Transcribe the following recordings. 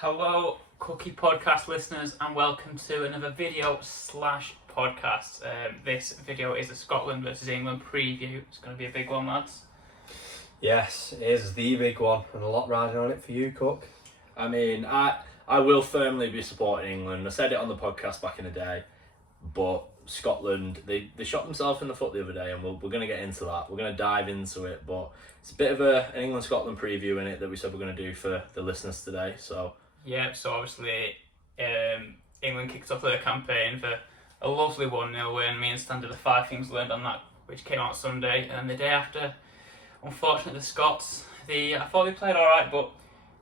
Hello, Cookie Podcast listeners, and welcome to another video/podcast. This video is a Scotland versus England preview. It's going to be a big one, lads. Yes, it is the big one, and a lot riding on it for you, Cook. I mean, I will firmly be supporting England. I said it on the podcast back in the day, but Scotland, they shot themselves in the foot the other day, and we're going to get into that. We're going to dive into it, but it's a bit of an England-Scotland preview in it that we said we're going to do for the listeners today. So so obviously England kicked off their campaign for a lovely 1-0 win. Me and Stan did a 5 things learned on that, which came out Sunday, and then the day after, unfortunately, the Scots, I thought they played alright, but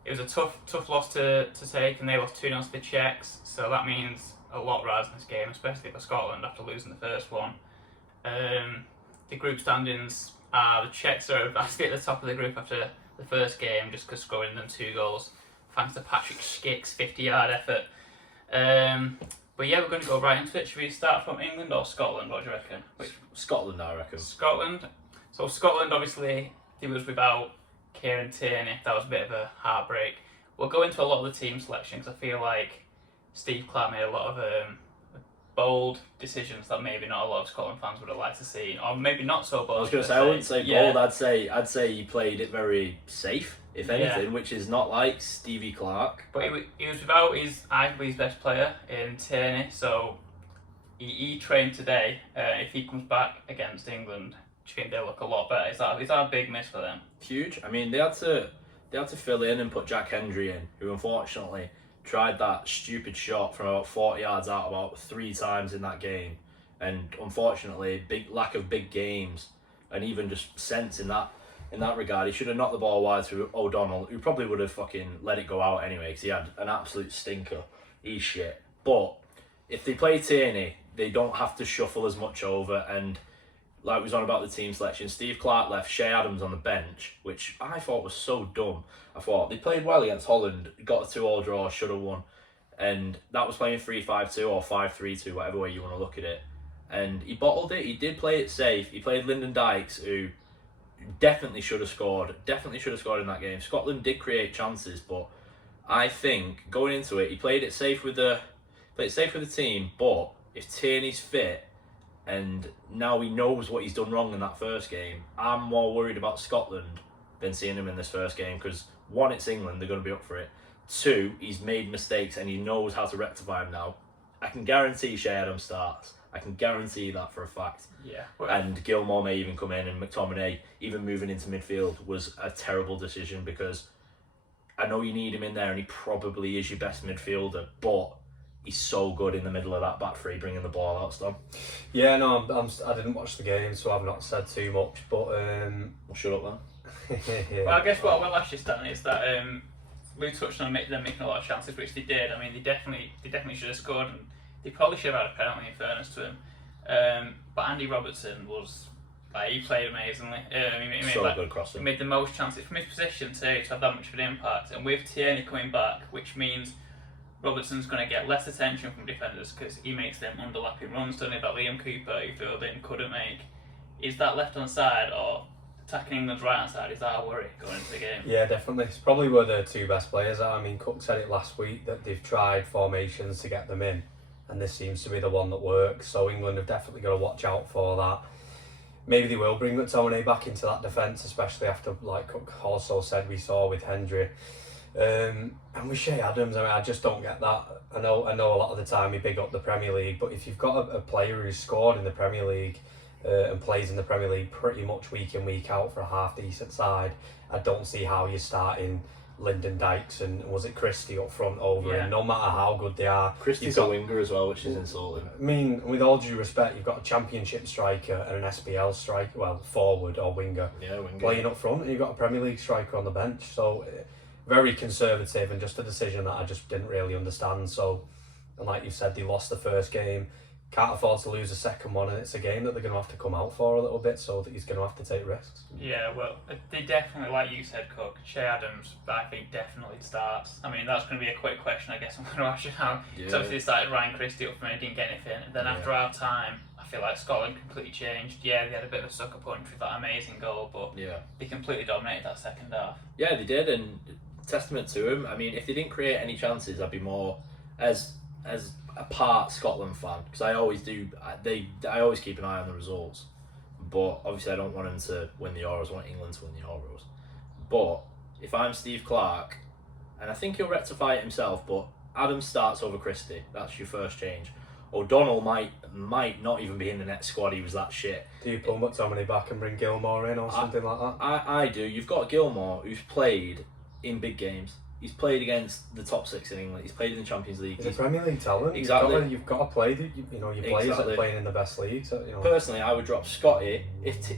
it was a tough loss to take, and they lost 2-0 to the Czechs, so that means a lot rise in this game, especially for Scotland after losing the first one. The group standings are the Czechs are actually at the top of the group after the first game, just because scoring them 2 goals, thanks to Patrick Schick's 50-yard effort. But yeah, we're going to go right into it. Should we start from England or Scotland? What do you reckon? Scotland, I reckon. Scotland. So Scotland, obviously, they was without Kieran Tierney. That was a bit of a heartbreak. We'll go into a lot of the team selection because I feel like Steve Clarke made a lot of bold decisions that maybe not a lot of Scotland fans would have liked to see, or maybe not so bold. I was going to say, I wouldn't say bold. I'd say he played it very safe, if anything, which is not like Stevie Clarke. But he was without arguably his best player in Tierney, so he trained today. If he comes back against England, do you think they'll look a lot better? Is that a big miss for them? Huge. I mean, they had to fill in and put Jack Hendry in, who unfortunately tried that stupid shot from about 40 yards out about 3 times in that game, and unfortunately, big lack of big games and even just sense in that regard. He should have knocked the ball wide to O'Donnell, who probably would have fucking let it go out anyway because he had an absolute stinker. He's shit. But if they play Tierney, they don't have to shuffle as much over, and like we was on about the team selection, Steve Clarke left Shea Adams on the bench, which I thought was so dumb. I thought they played well against Holland, got a 2-2 draw, should have won, and that was playing 3-5-2 or 5-3-2, whatever way you want to look at it. And he bottled it. He did play it safe. He played Lyndon Dykes, who definitely should have scored in that game. Scotland did create chances, but I think going into it, he played it safe with the team. But if Tierney's fit, and now he knows what he's done wrong in that first game, I'm more worried about Scotland than seeing him in this first game, because 1, it's England, they're going to be up for it. 2, he's made mistakes and he knows how to rectify them now. I can guarantee Shea Adams starts. I can guarantee that for a fact. Yeah. And Gilmore may even come in, and McTominay even moving into midfield was a terrible decision, because I know you need him in there and he probably is your best midfielder, but he's so good in the middle of that back three, bringing the ball out, Stan. Yeah, no, I didn't watch the game, so I've not said too much, but well, shut up then. Yeah. Well, I guess what I will ask you, Stan, is that Lou touched on them making a lot of chances, which they did. I mean, they definitely should have scored, and they probably should have had a penalty, in fairness to him. But Andy Robertson he played amazingly. Good crossing. He made the most chances from his position too, to have that much of an impact. And with Tierney coming back, which means Robertson's going to get less attention from defenders because he makes them underlapping runs, doesn't he, that Liam Cooper, who filled in, couldn't make. Is that left hand side or attacking England's right hand side? Is that a worry going into the game? Yeah, definitely. It's probably where the 2 best players are. I mean, Cook said it last week that they've tried formations to get them in, and this seems to be the one that works. So England have definitely got to watch out for that. Maybe they will bring McTominay back into that defence, especially after, like Cook also said, we saw with Hendry. And with Shea Adams, I mean, I just don't get that. I know a lot of the time we big up the Premier League, but if you've got a player who's scored in the Premier League and plays in the Premier League pretty much week in, week out for a half-decent side, I don't see how you're starting Lyndon Dykes and was it Christie up front over him, no matter how good they are. Christie's a winger as well, which is insulting. I mean, with all due respect, you've got a championship striker and an SPL striker, well, forward or winger, playing up front, and you've got a Premier League striker on the bench. So very conservative, and just a decision that I just didn't really understand. So, and like you said, they lost the first game, can't afford to lose the second one, and it's a game that they're going to have to come out for a little bit, so that he's going to have to take risks. Yeah, well, they definitely, like you said, Cook, Shea Adams, I think definitely starts. I mean, that's going to be a quick question, I guess I'm going to ask you now. Because obviously they started Ryan Christie up from it, didn't get anything, and then after our time, I feel like Scotland completely changed. Yeah, they had a bit of a sucker punch with that amazing goal, but they completely dominated that second half. Yeah, they did, and testament to him. I mean, if they didn't create any chances, I'd be more as a part Scotland fan, because I always do. I always keep an eye on the results, but obviously I don't want them to win the Euros. I want England to win the Euros. But if I'm Steve Clarke, and I think he'll rectify it himself, but Adams starts over Christie. That's your first change. O'Donnell might not even be in the next squad. He was that shit. Do you pull McTominay back and bring Gilmore in or something like that? I do. You've got Gilmore, who's played in big games. He's played against the top 6 in England. He's played in the Champions League. He's a Premier League talent. Exactly. You've got to play. Your players that are playing in the best leagues. Personally, I would drop Scotty.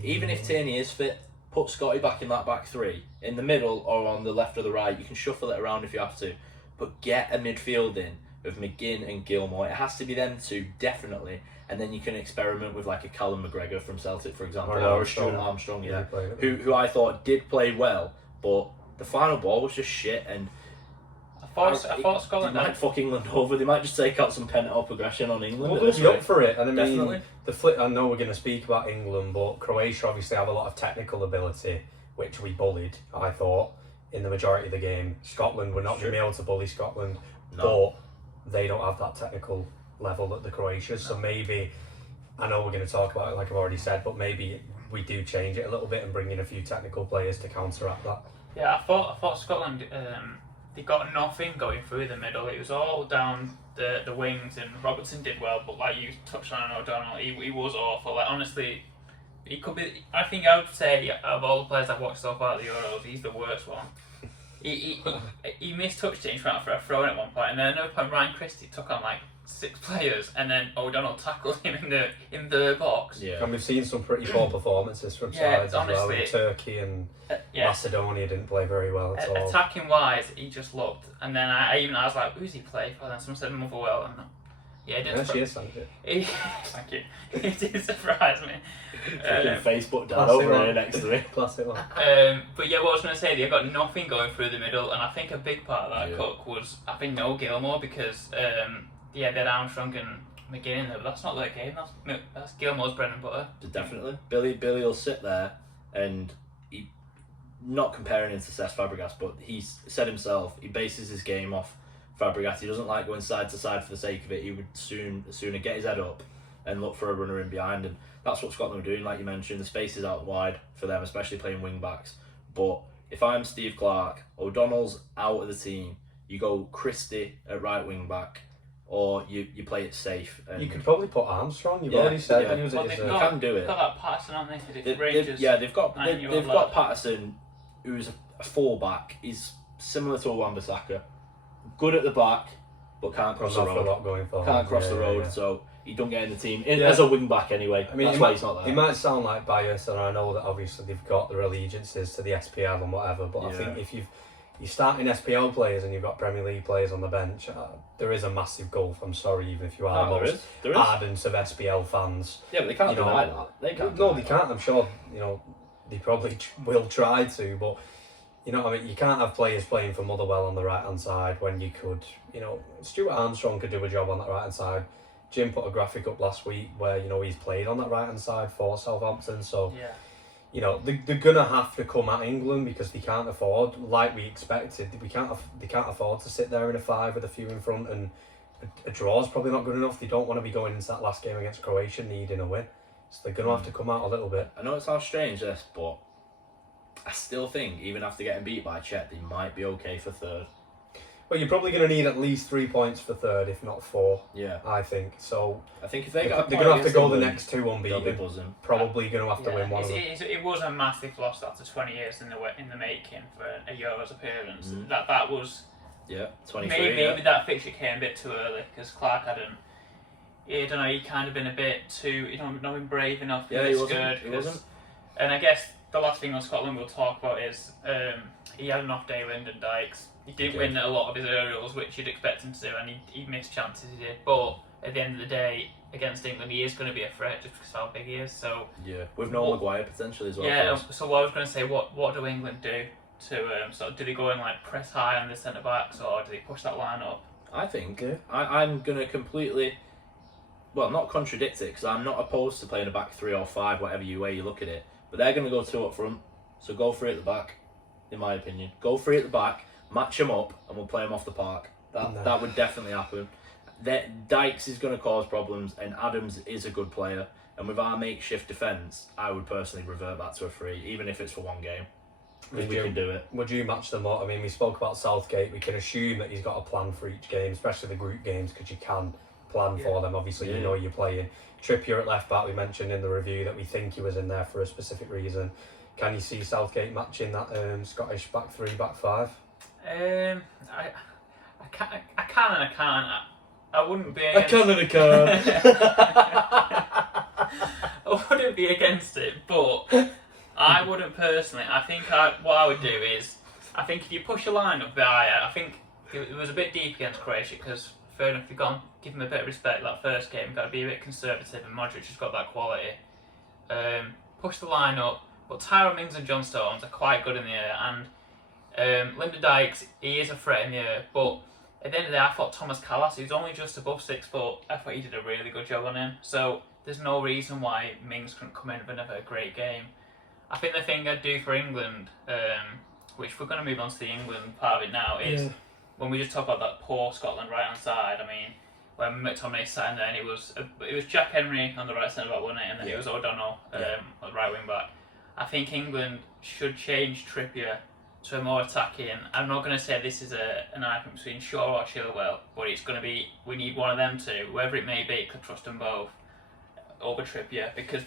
Even if Tierney is fit, put Scotty back in that back 3 in the middle or on the left or the right. You can shuffle it around if you have to, but get a midfield in of McGinn and Gilmore. It has to be them two, definitely. And then you can experiment with like a Callum McGregor from Celtic, for example, or a Stuart Armstrong, who I thought did play well, but the final ball was just shit. And I thought Scotland might fuck England over. They might just take out some pent-up aggression on England. Well, they'll be up for it. And I mean, definitely. the flip. I know we're going to speak about England, but Croatia obviously have a lot of technical ability, which we bullied, I thought, in the majority of the game. Scotland were not going to be able to bully Scotland, but they don't have that technical level that the Croatians. So maybe, I know we're going to talk about it like I've already said, but maybe we do change it a little bit and bring in a few technical players to counteract that. Yeah, I thought Scotland, they got nothing going through the middle. It was all down the wings, and Robertson did well, but like you touched on O'Donnell, he was awful. Like honestly, he could be. I think I would say of all the players I've watched so far at the Euros, he's the worst one. He mistouched it in front for a throw in at one point, and then at another point Ryan Christie took on like 6 players, and then O'Donnell tackled him in the box. Yeah. And we've seen some pretty poor performances from sides as well. Turkey and Macedonia didn't play very well at all. Attacking wise, he just looked, and then I was like, who's he play for? And then someone said Motherwell, and it didn't. She is, thank you. Thank you. It did surprise me. Facebook dad over here next to me. Classic one. But yeah, what I was going to say, they've got nothing going through the middle, and I think a big part of that cook was no Gilmore, because they had Armstrong and McGinn in there, but that's not their game. That's Gilmore's bread and butter. Definitely. Billy will sit there, and he, not comparing him to Cesc Fabregas, but he said himself he bases his game off Fabregas. He doesn't like going side to side for the sake of it. He would sooner get his head up and look for a runner in behind, and that's what Scotland were doing. Like you mentioned, the space is out wide for them, especially playing wing backs. But if I'm Steve Clarke, O'Donnell's out of the team, you go Christie at right wing back, or you play it safe. And you could probly put Armstrong. You've already said when he was they can do it. They've got that Patterson on there. They've got Patterson, who's a full back. He's similar to a Wan-Bissaka, good at the back, but can't cross the road. Can't cross the road, so he don't get in the team as a wing back anyway. I mean, that's why he's not there. He might sound like biased, and I know that obviously they've got their allegiances to the SPL and whatever. But I think if you're starting SPL players and you've got Premier League players on the bench, there is a massive gulf. I'm sorry, even if you are the most ardent of SPL fans. Yeah, but they can't deny that. They can't. No, they can't. I'm sure they probably will try to, but. I mean, you can't have players playing for Motherwell on the right-hand side when you could, Stuart Armstrong could do a job on that right-hand side. Jim put a graphic up last week where, he's played on that right-hand side for Southampton. So, they're going to have to come at England because they can't afford, like we expected, they can't afford to sit there in a 5 with a few in front, and a draw's probably not good enough. They don't want to be going into that last game against Croatia needing a win. So they're going to have to come out a little bit. I know it sounds strange, this, but I still think, even after getting beat by Czech, they might be okay for 3rd. Well, you're probably going to need at least 3 points for 3rd, if not 4. Yeah. I think. So I think if they're going to have to go the next 2 unbeaten. Probably going to have to win one of them. It was a massive loss after 20 years in the making for a Euros appearance. That was 23. Maybe that fixture came a bit too early because Clarke hadn't. I don't know. He kind of been a bit too. Not been brave enough. Yeah, he wasn't. And I guess the last thing on Scotland we'll talk about is he had an off day with Lyndon Dykes. He didn't win a lot of his aerials, which you'd expect him to do, and he missed chances he did. But at the end of the day, against England, he is going to be a threat just because of how big he is. So with Noel Maguire potentially as well. Yeah. So what I was going to say, what do England do to do they go and like press high on the centre backs, or do they push that line up? I think I'm going to completely. Well, not contradict it, because I'm not opposed to playing a back 3 or 5, whatever way you look at it. But they're going to go 2 up front, so go 3 at the back, in my opinion. Go 3 at the back, match them up, and we'll play them off the park. No. That would definitely happen. Dykes is going to cause problems, and Adams is a good player. And with our makeshift defence, I would personally revert back to a 3, even if it's for one game. We can do it. Would you match them up? I mean, we spoke about Southgate. We can assume that he's got a plan for each game, especially the group games, because you can plan for them. Obviously, you know you're playing. Trippier at left back, we mentioned in the review that we think he was in there for a specific reason. Can you see Southgate matching that Scottish back 3, back 5? I can and I can't. I wouldn't be. I can and I can't. I wouldn't be against it, but I wouldn't personally. I think what I would do is, I think if you push a line up higher, I think it was a bit deep against Croatia because fair enough, you've got to give him a bit of respect. That first game, you've got to be a bit conservative, and Modric has got that quality. Push the line up, but Tyrone Mings and John Stones are quite good in the air, and Lyndon Dykes, he is a threat in the air, but at the end of the day, I thought Thomas Callas, who's only just above 6 foot, I thought he did a really good job on him. So there's no reason why Mings couldn't come in with another great game. I think the thing I'd do for England, which we're going to move on to the England part of it now, is when we just talk about that poor Scotland right hand side. I mean, when McTominay sat in there, and it was Jack Henry on the right centre back, wasn't it? And then it was O'Donnell on the right wing back. I think England should change Trippier to a more attacking. I'm not going to say this is an argument between Shaw or Chilwell, but it's going to be, we need one of them two, whoever it may be, could trust them both over Trippier, because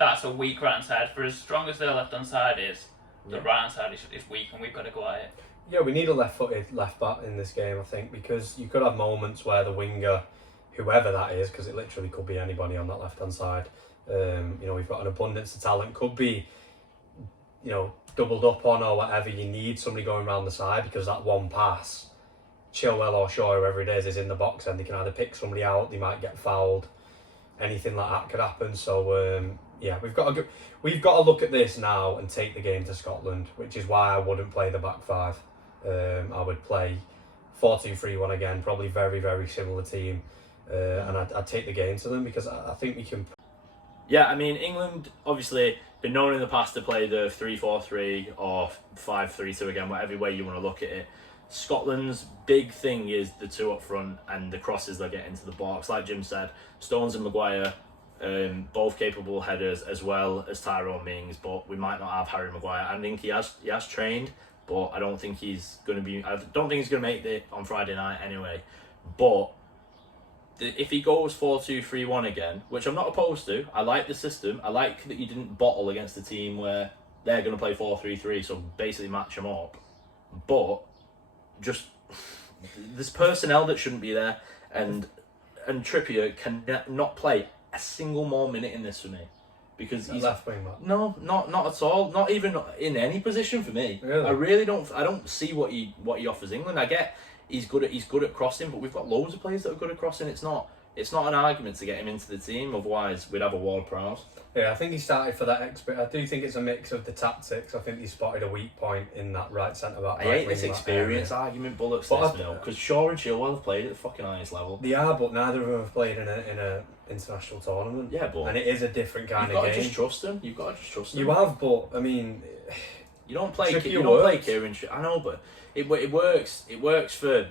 that's a weak right hand side. For as strong as their left hand side is, the right hand side is weak, and we've got to go at it. Yeah, we need a left-footed left back in this game, I think, because you could have moments where the winger, whoever that is, because it literally could be anybody on that left-hand side, we've got an abundance of talent, could be, doubled up on or whatever. You need somebody going around the side, because that one pass, Chilwell or Shaw, whoever it is in the box, and they can either pick somebody out, they might get fouled, anything like that could happen. So we've got to look at this now and take the game to Scotland, which is why I wouldn't play the back 5. I would play 4-2-3-1 again, probably very, very similar team, and I'd take the game to them, because I think we can. Yeah, I mean, England obviously been known in the past to play the 3-4-3 or 5-3-2 again, whatever way you want to look at it. Scotland's big thing is the 2 up front and the crosses they get into the box. Like Jim said, Stones and Maguire, both capable headers, as well as Tyrone Mings, but we might not have Harry Maguire. I think he has trained, but I don't think he's going to make it on Friday night anyway. But if he goes 4-2-3-1 again, which I'm not opposed to, I like the system. I like that you didn't bottle against a team where they're going to play 4-3-3, so basically match them up. But just there's personnel that shouldn't be there, and Trippier can not play a single more minute in this for me, because he's left wing back. No, not at all. Not even in any position for me. Really? I really don't. I don't see what he offers England. I get he's good at crossing, but we've got loads of players that are good at crossing. It's not an argument to get him into the team. Otherwise, we'd have a ward prowse. Yeah, I think he started for that expert. I do think it's a mix of the tactics. I think he spotted a weak point in that right centre back. I hate this experience argument, bullets this now, because Shaw and Chilwell have played at the fucking highest level. They are, but neither of them have played in a international tournament. Yeah, but and it is a different kind of game. You've got to just trust them. You've got to just trust them. You have, but I mean, you don't play Kieran. I know, but it works. It works for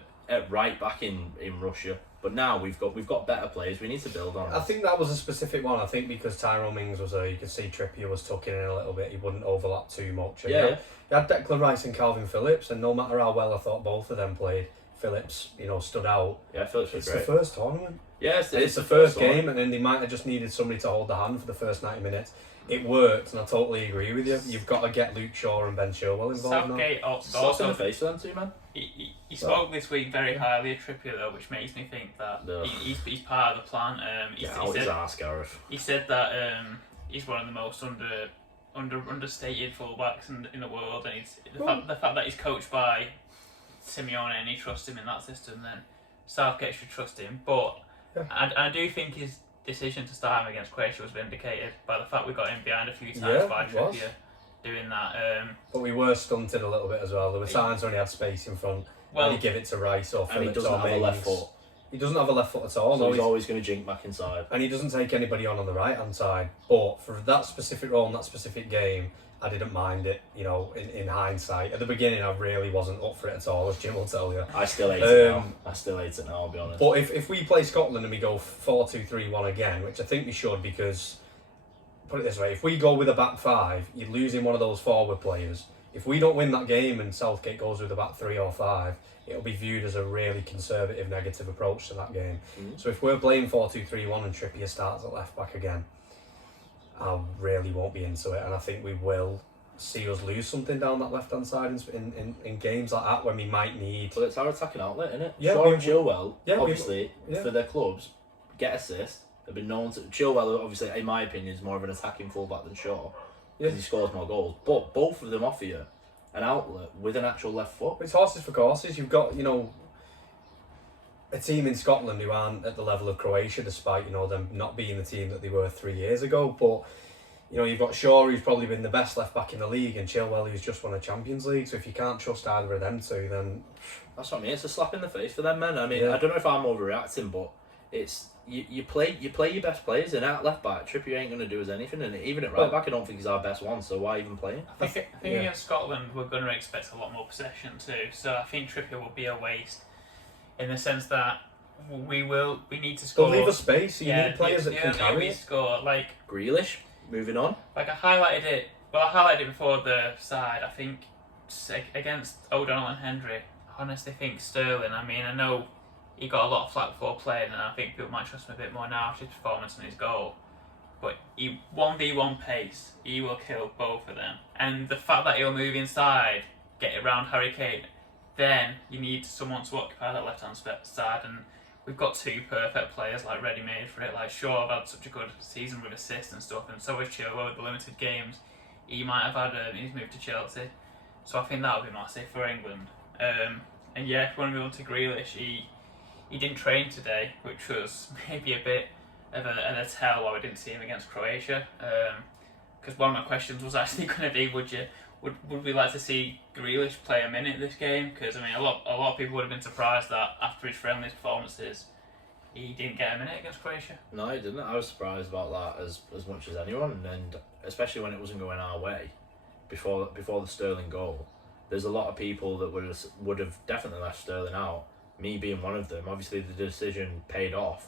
right back in Russia. But now we've got better players. We need to build on. I think that was a specific one. I think because Tyrone Mings was you could see Trippier was tucking in a little bit. He wouldn't overlap too much. And you had Declan Rice and Calvin Phillips, and no matter how well I thought both of them played, Phillips, stood out. Yeah, Phillips was great. It's the first tournament. Yeah, it's the first game, and then they might have just needed somebody to hold the hand for the first 90 minutes. It worked, and I totally agree with you. You've got to get Luke Shaw and Ben Chilwell involved now. Southgate slap in the face for them too, man. He spoke this week very highly of Trippier, though, which makes me think that he's part of the plan. He said, Gareth. He said that he's one of the most understated fullbacks in the world, and the fact that he's coached by Simeone and he trusts him in that system, then Southgate should trust him. But I do think his decision to start him against Croatia was vindicated by the fact we got him behind a few times by Trippier doing that. But we were stunted a little bit as well. There were times when he had space in front, and he give it to Rice or Phillips, and he doesn't have a left foot. He doesn't have a left foot at all. So no, he's always going to jink back inside. and he doesn't take anybody on the right hand side. But for that specific role in that specific game, I didn't mind it. You know, in hindsight, at the beginning, I really wasn't up for it at all, as Jim will tell you. I still hate it now. I'll be honest. But if we play Scotland and we go 4-2-3-1 again, which I think we should, because put it this way, if we go with a back five, you're losing one of those forward players. If we don't win that game and Southgate goes with a back 3 or 5, it'll be viewed as a really conservative, negative approach to that game. So if we're playing 4-2-3-1 and Trippier starts at left back again, I really won't be into it, and I think we will see us lose something down that left hand side in games like that when we might need. But it's our attacking outlet, isn't it? Yeah, Shaw and Chilwell, yeah, obviously, for their clubs, get assists. They've been known to. Chilwell, obviously, in my opinion, is more of an attacking fullback than Shaw because he scores more goals. But both of them offer you an outlet with an actual left foot. It's horses for courses. You've got, you know, a team in Scotland who aren't at the level of Croatia, despite, you know, them not being the team that they were 3 years ago. But, you know, you've got Shaw, who's probably been the best left back in the league, and Chilwell, who's just won a Champions League. So if you can't trust either of them two, then That's what I mean. It's a slap in the face for them men. I mean, Yeah. I don't know if I'm overreacting, but it's you play your best players, and at left back, Trippier ain't going to do us anything, and even at right back, I don't think he's our best one. So why even play him? I think against Scotland we're going to expect a lot more possession too. So I think Trippier will be a waste in the sense that we need to score. they'll leave a space. So you need players that can carry we it. score like Grealish, moving on. I highlighted it. Well, I highlighted it before the side. I think against O'Donnell and Hendry, I honestly think Sterling. I mean, I know he got a lot of flack before playing, and I think people might trust him a bit more now after his performance and his goal. But he 1v1 pace, he will kill both of them. And the fact that he'll move inside, get it around Harry Kane, then you need someone to occupy that left hand side. And we've got two perfect players like ready made for it. Like Shaw have had such a good season with assists and stuff, and so has Chilwell with the limited games he might have had. He's moved to Chelsea, so I think that would be massive for England. And yeah, if you want to move on to Grealish, he didn't train today, which was maybe a bit of a tell why we didn't see him against Croatia. Because one of my questions was actually going to be, would we like to see Grealish play a minute this game? Because I mean, a lot of people would have been surprised that after his friendly performances, he didn't get a minute against Croatia. No, he didn't. I was surprised about that as much as anyone, and especially when it wasn't going our way before the Sterling goal. There's a lot of people that would have definitely left Sterling out. Me being one of them. Obviously, the decision paid off,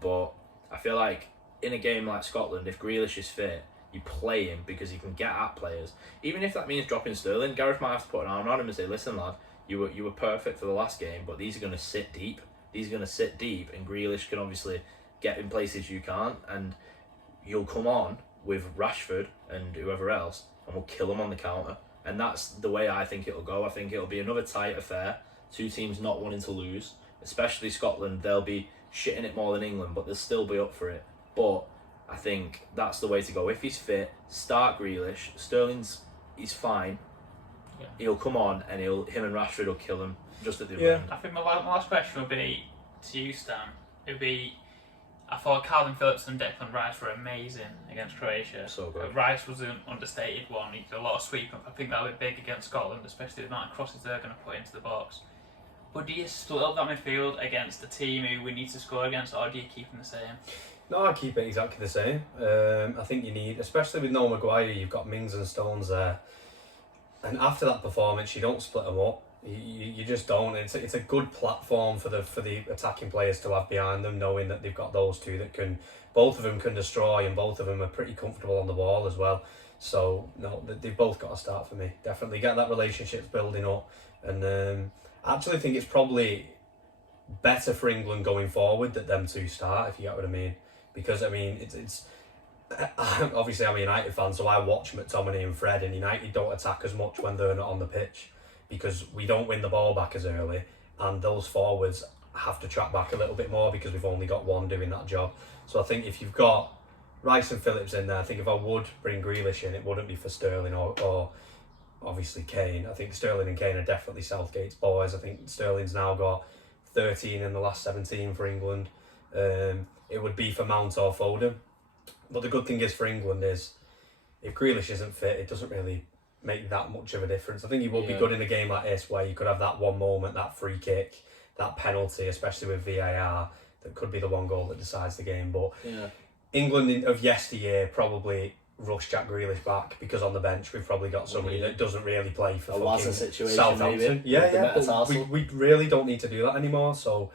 but I feel like in a game like Scotland, if Grealish is fit, you play him because he can get at players. Even if that means dropping Sterling, Gareth might have to put an arm on him and say, "Listen, lad, you were perfect for the last game, but these are going to sit deep. These are going to sit deep, and Grealish can obviously get in places you can't, and you'll come on with Rashford and whoever else, and we'll kill them on the counter." And that's the way I think it'll go. I think it'll be another tight affair. Two teams not wanting to lose, especially Scotland. They'll be shitting it more than England, but they'll still be up for it. But I think that's the way to go. If he's fit, start Grealish. He's fine. Yeah. He'll come on and him and Rashford will kill him just at the end. I think my last question would be to you, Stan. It would be, I thought Calvin Phillips and Declan Rice were amazing against Croatia. So good. Rice was an understated one. He did a lot of sweeping. I think that would be big against Scotland, especially the amount of crosses they're going to put into the box. But do you split up that midfield against a team who we need to score against, or do you keep them the same? No, I keep it exactly the same. I think you need, especially with Noel Maguire, you've got Mings and Stones there. And after that performance, you don't split them up. You just don't. It's a good platform for the attacking players to have behind them, knowing that they've got those two that can, both of them can destroy, and both of them are pretty comfortable on the ball as well. So no, they've both got to start for me. Definitely get that relationship building up, and I actually think it's probably better for England going forward that them two start, if you get what I mean. Because I mean, it's obviously I'm a United fan, so I watch McTominay and Fred, and United don't attack as much when they're not on the pitch, because we don't win the ball back as early, and those forwards have to track back a little bit more because we've only got one doing that job. So I think if you've got Rice and Phillips in there, I think if I would bring Grealish in, it wouldn't be for Sterling or obviously Kane. I think Sterling and Kane are definitely Southgate's boys. I think Sterling's now got 13 in the last 17 for England. It would be for Mount or Foden. But the good thing is for England is, if Grealish isn't fit, it doesn't really make that much of a difference. I think he will be good in a game like this, where you could have that one moment, that free kick, that penalty, especially with VAR, that could be the one goal that decides the game. But Yeah. England of yesteryear probably rush Jack Grealish back because on the bench we've probably got somebody that doesn't really play for A Wazza fucking situation, Southampton. maybe, Yeah, with the yeah. But metatarsal. we really don't need to do that anymore. So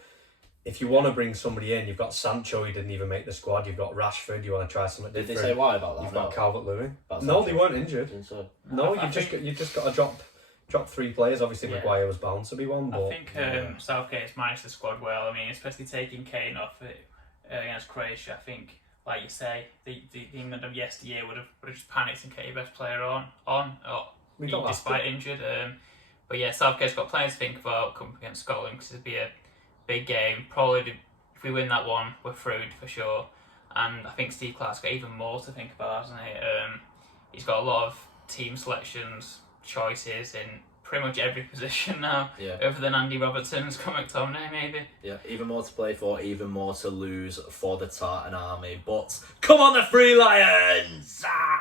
if you want to bring somebody in, you've got Sancho, he didn't even make the squad. You've got Rashford, you want to try something Did different. they say why about that? You've got Calvert-Lewin. About No, Sancho? they weren't injured. I think so. No, I you've just got to drop 3 players. Obviously, Yeah. Maguire was bound to be one, but I think Southgate's managed the squad well. I mean, especially taking Kane off it against Croatia. I think, like you say, the England of yesteryear would have just panicked and kept your best player on we don't have despite to. injured. But yeah, Southgate's got plenty to think about coming against Scotland because it'd be a big game. Probably if we win that one, we're through for sure. And I think Steve Clarke's got even more to think about, hasn't he? He's got a lot of team selections, choices in pretty much every position now. Yeah. Other than Andy Robertson's Scott McTominay, maybe. Yeah, even more to play for, even more to lose for the Tartan Army. But come on, the Free Lions! Ah!